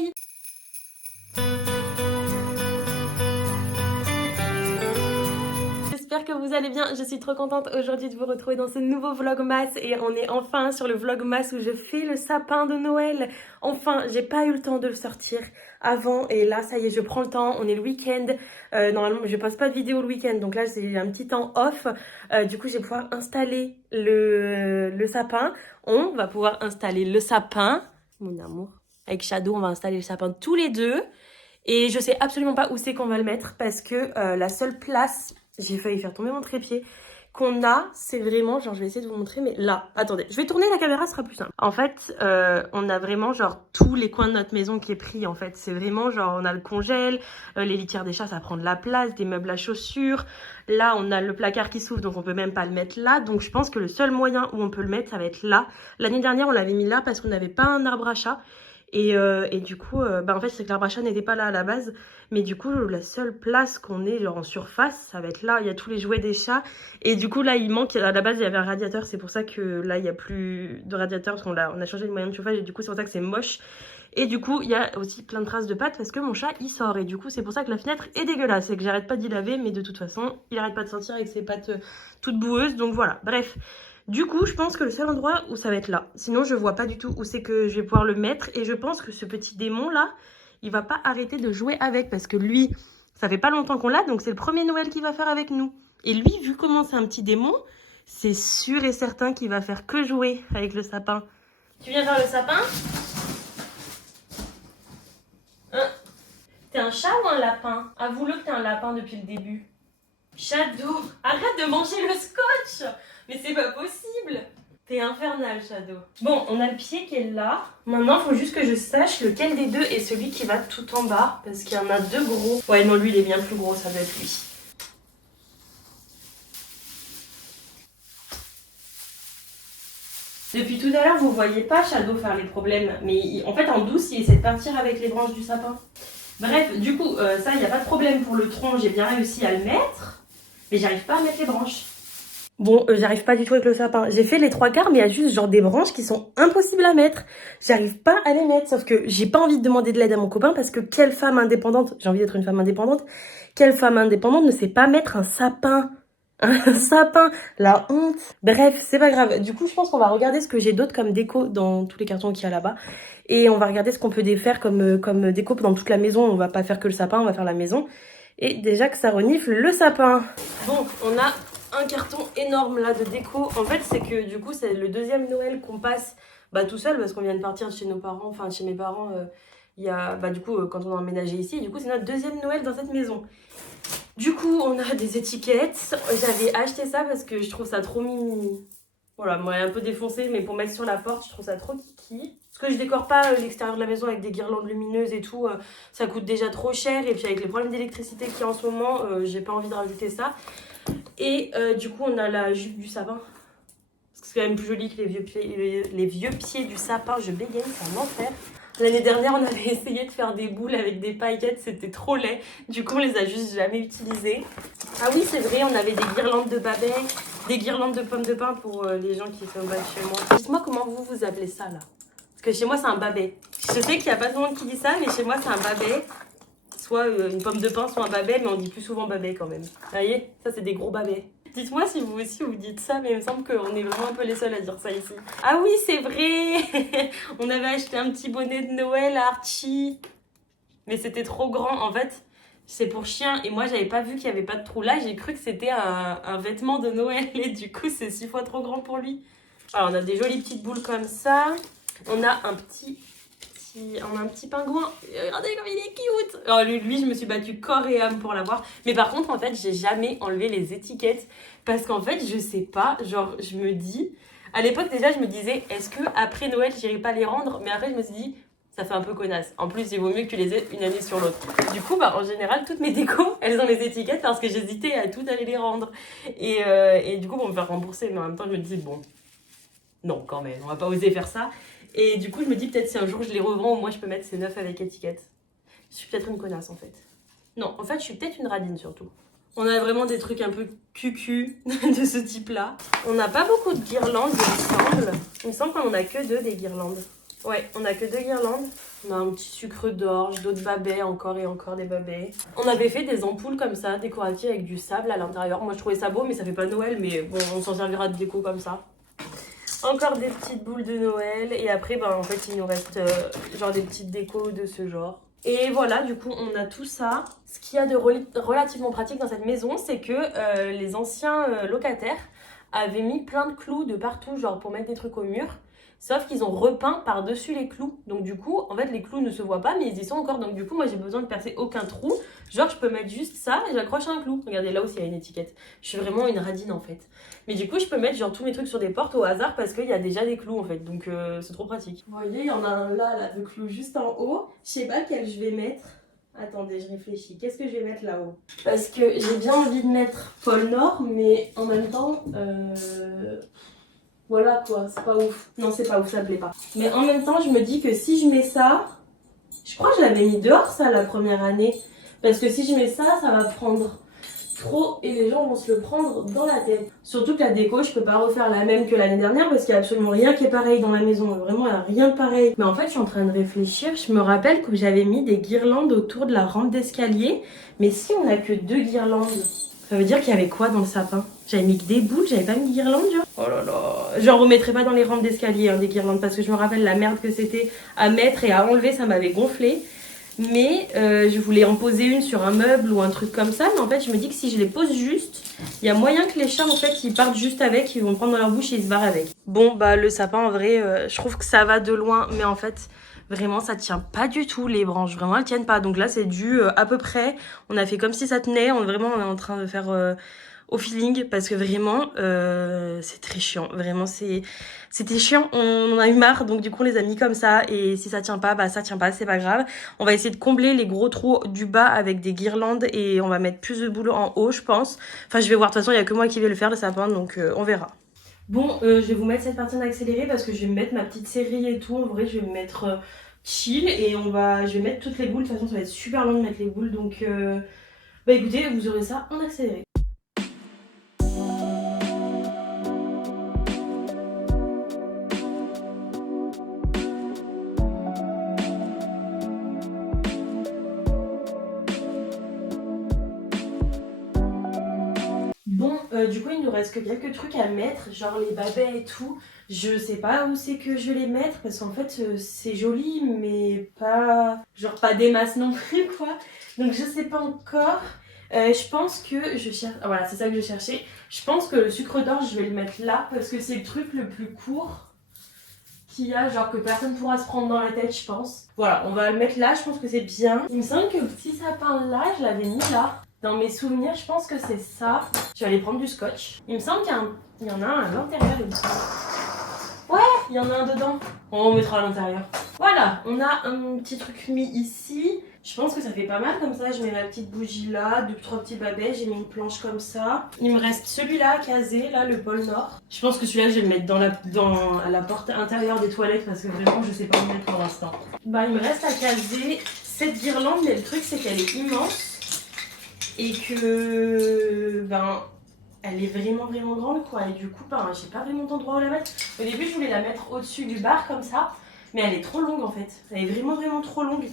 soleil. J'espère que vous allez bien, je suis trop contente aujourd'hui de vous retrouver dans ce nouveau vlogmas et on est enfin sur le vlogmas où je fais le sapin de Noël. Enfin, j'ai pas eu le temps de le sortir avant et là ça y est, je prends le temps, on est le week-end. Normalement je poste pas de vidéo le week-end, donc là j'ai un petit temps off. Du coup je vais pouvoir installer le sapin. On va pouvoir installer le sapin, mon amour. Avec Shadow on va installer le sapin tous les deux. Et je sais absolument pas où c'est qu'on va le mettre parce que la seule place, j'ai failli faire tomber mon trépied, qu'on a, c'est vraiment, genre je vais essayer de vous montrer, mais là, attendez, je vais tourner la caméra, ce sera plus simple. En fait, on a vraiment genre tous les coins de notre maison qui est pris en fait. C'est vraiment genre, on a le congèle, les litières des chats, ça prend de la place, des meubles à chaussures. Là, on a le placard qui s'ouvre, donc on peut même pas le mettre là. Donc je pense que le seul moyen où on peut le mettre, ça va être là. L'année dernière, on l'avait mis là parce qu'on n'avait pas un arbre à chat. Et du coup, en fait, c'est que l'arbre à chat n'était pas là à la base. Mais du coup, la seule place qu'on ait genre en surface, ça va être là. Il y a tous les jouets des chats. Et du coup, là, il manque. À la base, il y avait un radiateur. C'est pour ça que là, il n'y a plus de radiateur. Parce qu'on a changé de moyen de chauffage. Et du coup, c'est pour ça que c'est moche. Et du coup, il y a aussi plein de traces de pâtes parce que mon chat, il sort. Et du coup, c'est pour ça que la fenêtre est dégueulasse. C'est que j'arrête pas d'y laver. Mais de toute façon, il arrête pas de sortir avec ses pattes toutes boueuses. Donc voilà, bref. Du coup, je pense que le seul endroit où ça va être là. Sinon, je vois pas du tout où c'est que je vais pouvoir le mettre. Et je pense que ce petit démon là, il va pas arrêter de jouer avec. Parce que lui, ça fait pas longtemps qu'on l'a. Donc c'est le premier Noël qu'il va faire avec nous. Et lui, vu comment c'est un petit démon, c'est sûr et certain qu'il va faire que jouer avec le sapin. Tu viens faire le sapin? Hein? T'es un chat ou un lapin? Avoue-le que t'es un lapin depuis le début. Shadow, arrête de manger le scotch! Mais c'est pas possible! T'es infernal, Shadow. Bon, on a le pied qui est là. Maintenant, il faut juste que je sache lequel des deux est celui qui va tout en bas. Parce qu'il y en a deux gros. Ouais, non, lui, il est bien plus gros, ça doit être lui. Depuis tout à l'heure, vous voyez pas Shadow faire les problèmes. Mais en fait, en douce, il essaie de partir avec les branches du sapin. Bref, du coup, ça, il n'y a pas de problème pour le tronc. J'ai bien réussi à le mettre. Mais j'arrive pas à mettre les branches. Bon, j'arrive pas du tout avec le sapin. J'ai fait les trois quarts, mais il y a juste genre des branches qui sont impossibles à mettre. J'arrive pas à les mettre, sauf que j'ai pas envie de demander de l'aide à mon copain parce que quelle femme indépendante, j'ai envie d'être une femme indépendante, quelle femme indépendante ne sait pas mettre un sapin? Un sapin, la honte. Bref, c'est pas grave. Du coup, je pense qu'on va regarder ce que j'ai d'autre comme déco dans tous les cartons qu'il y a là-bas. Et on va regarder ce qu'on peut défaire comme déco dans toute la maison. On va pas faire que le sapin, on va faire la maison. Et déjà que ça renifle le sapin. Bon, on a un carton énorme là de déco. En fait, c'est que du coup, c'est le deuxième Noël qu'on passe tout seul parce qu'on vient de partir de chez nos parents, enfin chez mes parents. Il y a du coup quand on a emménagé ici, du coup c'est notre deuxième Noël dans cette maison. Du coup, on a des étiquettes. J'avais acheté ça parce que je trouve ça trop mimi. Voilà, moi un peu défoncé, mais pour mettre sur la porte, je trouve ça trop kiki. Parce que je décore pas l'extérieur de la maison avec des guirlandes lumineuses et tout, ça coûte déjà trop cher. Et puis avec les problèmes d'électricité qu'il y a en ce moment, j'ai pas envie de rajouter ça. Et du coup, on a la jupe du sapin. Parce que c'est quand même plus joli que les vieux pieds du sapin. Je bégaye, c'est un enfer. L'année dernière, on avait essayé de faire des boules avec des paillettes, c'était trop laid. Du coup, on les a juste jamais utilisées. Ah oui, c'est vrai, on avait des guirlandes de babet, des guirlandes de pommes de pin pour les gens qui sont chez moi. Dites-moi comment vous appelez ça, là. Parce que chez moi, c'est un babet. Je sais qu'il n'y a pas tout le monde qui dit ça, mais chez moi, c'est un babet. Soit une pomme de pin, soit un babet, mais on dit plus souvent babet quand même. Vous voyez, ça, c'est des gros babets. Dites-moi si vous aussi vous dites ça, mais il me semble qu'on est vraiment un peu les seuls à dire ça ici. Ah oui, c'est vrai. On avait acheté un petit bonnet de Noël à Archie. Mais c'était trop grand. En fait, c'est pour chien. Et moi, j'avais pas vu qu'il y avait pas de trou là. J'ai cru que c'était un vêtement de Noël. Et du coup, c'est 6 fois trop grand pour lui. Alors, on a des jolies petites boules comme ça. On a un petit pingouin. Regardez comme il est cute. Alors lui, je me suis battue corps et âme pour l'avoir. Mais par contre, en fait, j'ai jamais enlevé les étiquettes. Parce qu'en fait, je sais pas. Genre, je me dis... À l'époque, déjà, je me disais, est-ce que après Noël, j'irai pas les rendre? Mais après, je me suis dit, ça fait un peu connasse. En plus, il vaut mieux que tu les aies une année sur l'autre. Du coup, en général, toutes mes décos, elles ont les étiquettes parce que j'hésitais à tout aller les rendre. Et du coup, pour me faire rembourser. Mais en même temps, je me disais, bon, non, quand même, on va pas oser faire ça. Et du coup, je me dis peut-être si un jour je les revends, au moins je peux mettre ces 9 avec étiquette. Je suis peut-être une connasse en fait. Non, en fait, je suis peut-être une radine surtout. On a vraiment des trucs un peu cucu de ce type-là. On n'a pas beaucoup de guirlandes, il me semble. Il me semble qu'on en a que 2 des guirlandes. Ouais, on a que 2 guirlandes. On a un petit sucre d'orge, d'autres babets, encore et encore des babets. On avait fait des ampoules comme ça, décoratives avec du sable à l'intérieur. Moi je trouvais ça beau, mais ça fait pas Noël, mais bon, on s'en servira de déco comme ça. Encore des petites boules de Noël. Et après, ben, en fait, il nous reste genre des petites décos de ce genre. Et voilà, du coup, on a tout ça. Ce qu'il y a de relativement pratique dans cette maison, c'est que les anciens locataires avaient mis plein de clous de partout, genre pour mettre des trucs au mur. Sauf qu'ils ont repeint par-dessus les clous. Donc du coup, en fait, les clous ne se voient pas, mais ils y sont encore. Donc du coup, moi, j'ai besoin de percer aucun trou. Genre, je peux mettre juste ça et j'accroche un clou. Regardez, là aussi, il y a une étiquette. Je suis vraiment une radine, en fait. Mais du coup, je peux mettre genre tous mes trucs sur des portes au hasard parce qu'il y a déjà des clous, en fait. Donc c'est trop pratique. Vous voyez, il y en a un là, de clous juste en haut. Je sais pas lequel je vais mettre. Attendez, je réfléchis. Qu'est-ce que je vais mettre là-haut? Parce que j'ai bien envie de mettre pôle Nord, mais en même temps... Voilà quoi, c'est pas ouf. Non, c'est pas ouf, ça me plaît pas. Mais en même temps, je me dis que si je mets ça, je crois que je l'avais mis dehors ça la première année. Parce que si je mets ça, ça va prendre trop et les gens vont se le prendre dans la tête. Surtout que la déco, je peux pas refaire la même que l'année dernière parce qu'il y a absolument rien qui est pareil dans la maison. Vraiment, il y a rien de pareil. Mais en fait, je suis en train de réfléchir. Je me rappelle que j'avais mis des guirlandes autour de la rampe d'escalier. Mais si on a que 2 guirlandes, ça veut dire qu'il y avait quoi dans le sapin? J'avais mis que des boules, j'avais pas mis de guirlandes, genre. Oh là là. J'en remettrai pas dans les rampes d'escalier, hein, des guirlandes, parce que je me rappelle la merde que c'était à mettre et à enlever, ça m'avait gonflé. Mais je voulais en poser une sur un meuble ou un truc comme ça. Mais en fait, je me dis que si je les pose juste, il y a moyen que les chats, en fait, ils partent juste avec, ils vont prendre dans leur bouche et ils se barrent avec. Bon, bah le sapin, en vrai, je trouve que ça va de loin, mais en fait... Vraiment, ça tient pas du tout les branches. Vraiment, elles tiennent pas. Donc là, c'est dû à peu près. On a fait comme si ça tenait. On est en train de faire au feeling parce que vraiment, c'est très chiant. Vraiment, c'était chiant. On en a eu marre. Donc du coup, on les a mis comme ça. Et si ça tient pas, bah ça tient pas. C'est pas grave. On va essayer de combler les gros trous du bas avec des guirlandes et on va mettre plus de boules en haut, je pense. Enfin, je vais voir. De toute façon, il y a que moi qui vais le faire, le sapin. Donc on verra. Bon, je vais vous mettre cette partie en accéléré parce que je vais me mettre ma petite série et tout. En vrai, je vais me mettre chill et je vais mettre toutes les boules. De toute façon, ça va être super long de mettre les boules. Donc, bah écoutez, vous aurez ça en accéléré. Bon, du coup, il nous reste que quelques trucs à mettre, genre les babets et tout. Je sais pas où c'est que je vais les mettre parce qu'en fait, c'est joli, mais pas... Genre pas des masses non plus, quoi. Donc, je sais pas encore. Je pense que je cherche... Ah, voilà, c'est ça que je cherchais. Je pense que le sucre d'orge, je vais le mettre là parce que c'est le truc le plus court qu'il y a, genre que personne pourra se prendre dans la tête, je pense. Voilà, on va le mettre là, je pense que c'est bien. Il me semble que le petit sapin là, je l'avais mis là. Dans mes souvenirs, je pense que c'est ça. Je vais aller prendre du scotch. Il me semble qu'il y en a un à l'intérieur, il me semble. Ouais, il y en a un dedans. On mettra à l'intérieur. Voilà, on a un petit truc mis ici. Je pense que ça fait pas mal comme ça. Je mets ma petite bougie là, 2-3 petits babets. J'ai mis une planche comme ça. Il me reste celui-là à caser, là, le pôle Nord. Je pense que celui-là, je vais le mettre à la porte intérieure des toilettes parce que vraiment, je sais pas où le mettre pour l'instant. Bah, il me reste à caser cette guirlande, mais le truc, c'est qu'elle est immense. Et que, ben, elle est vraiment grande, quoi. Et du coup, ben, j'ai pas vraiment d'endroit où la mettre. Au début, je voulais la mettre au-dessus du bar, comme ça. Mais elle est trop longue, en fait. Elle est vraiment trop longue.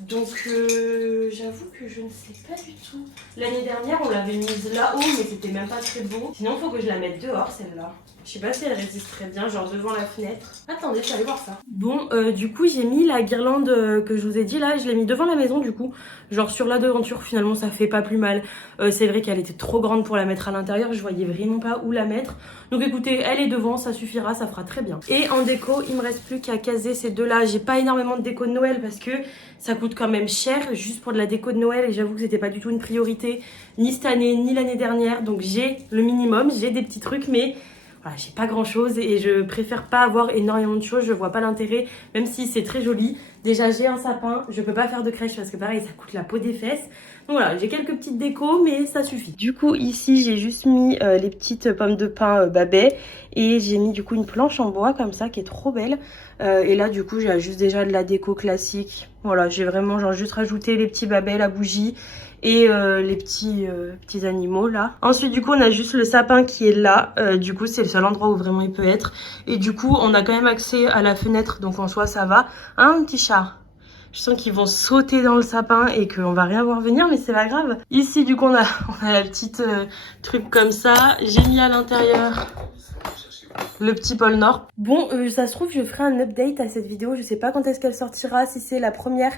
Donc, j'avoue que je ne sais pas du tout. L'année dernière, on l'avait mise là-haut, mais c'était même pas très beau. Sinon, il faut que je la mette dehors, celle-là. Je sais pas si elle résiste très bien, genre devant la fenêtre. Attendez, je vais aller voir ça. Bon, du coup, j'ai mis la guirlande que je vous ai dit là. Je l'ai mis devant la maison, du coup. Genre sur la devanture, finalement, ça fait pas plus mal. C'est vrai qu'elle était trop grande pour la mettre à l'intérieur. Je voyais vraiment pas où la mettre. Donc écoutez, elle est devant, ça suffira, ça fera très bien. Et en déco, il me reste plus qu'à caser ces deux-là. J'ai pas énormément de déco de Noël parce que ça coûte quand même cher juste pour de la déco de Noël. Et j'avoue que c'était pas du tout une priorité, ni cette année, ni l'année dernière. Donc j'ai le minimum, j'ai des petits trucs, mais... Voilà, j'ai pas grand chose et je préfère pas avoir énormément de choses, je vois pas l'intérêt, même si c'est très joli, Déjà j'ai un sapin, je peux pas faire de crèche parce que pareil ça coûte la peau des fesses. Donc voilà, j'ai quelques petites décos mais ça suffit. Du coup ici j'ai juste mis les petites pommes de pin Babet et j'ai mis du coup une planche en bois comme ça qui est trop belle. Et là du coup j'ai juste déjà de la déco classique. Voilà, j'ai vraiment genre juste rajouté les petits Babet, la bougie et les petits animaux là. Ensuite du coup on a juste le sapin qui est là, du coup c'est le seul endroit où vraiment il peut être. Et du coup on a quand même accès à la fenêtre donc en soi ça va. Hein petit chat? Je sens qu'ils vont sauter dans le sapin et qu'on va rien voir venir, mais c'est pas grave. Ici, du coup, on a la petite truc comme ça. J'ai mis à l'intérieur le petit pôle Nord. Bon, ça se trouve, je ferai un update à cette vidéo. Je sais pas quand est-ce qu'elle sortira, si c'est la première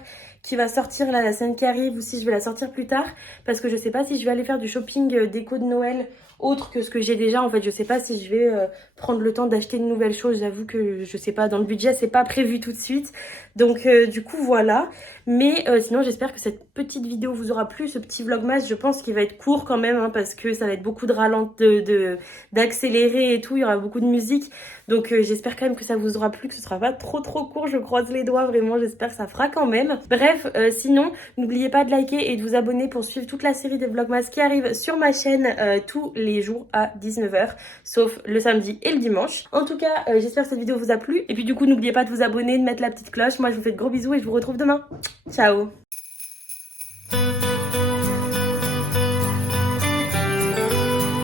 qui va sortir là, la semaine qui arrive, ou si je vais la sortir plus tard. Parce que je sais pas si je vais aller faire du shopping déco de Noël autre que ce que j'ai déjà. En fait, je sais pas si je vais prendre le temps d'acheter de nouvelles choses. J'avoue que je sais pas, dans le budget, c'est pas prévu tout de suite. Donc, du coup, voilà. Mais sinon, j'espère que cette petite vidéo vous aura plu. Ce petit vlogmas, je pense qu'il va être court quand même, hein, parce que ça va être beaucoup de d'accélérer et tout. Il y aura beaucoup de musique. Donc, j'espère quand même que ça vous aura plu, que ce sera pas trop court. Je croise les doigts, vraiment. J'espère que ça fera quand même. Bref, sinon, n'oubliez pas de liker et de vous abonner pour suivre toute la série des vlogmas qui arrivent sur ma chaîne tous les jours à 19 h, sauf le samedi et le dimanche. En tout cas, j'espère que cette vidéo vous a plu. Et puis du coup, n'oubliez pas de vous abonner, de mettre la petite cloche. Moi, je vous fais de gros bisous et je vous retrouve demain. Ciao!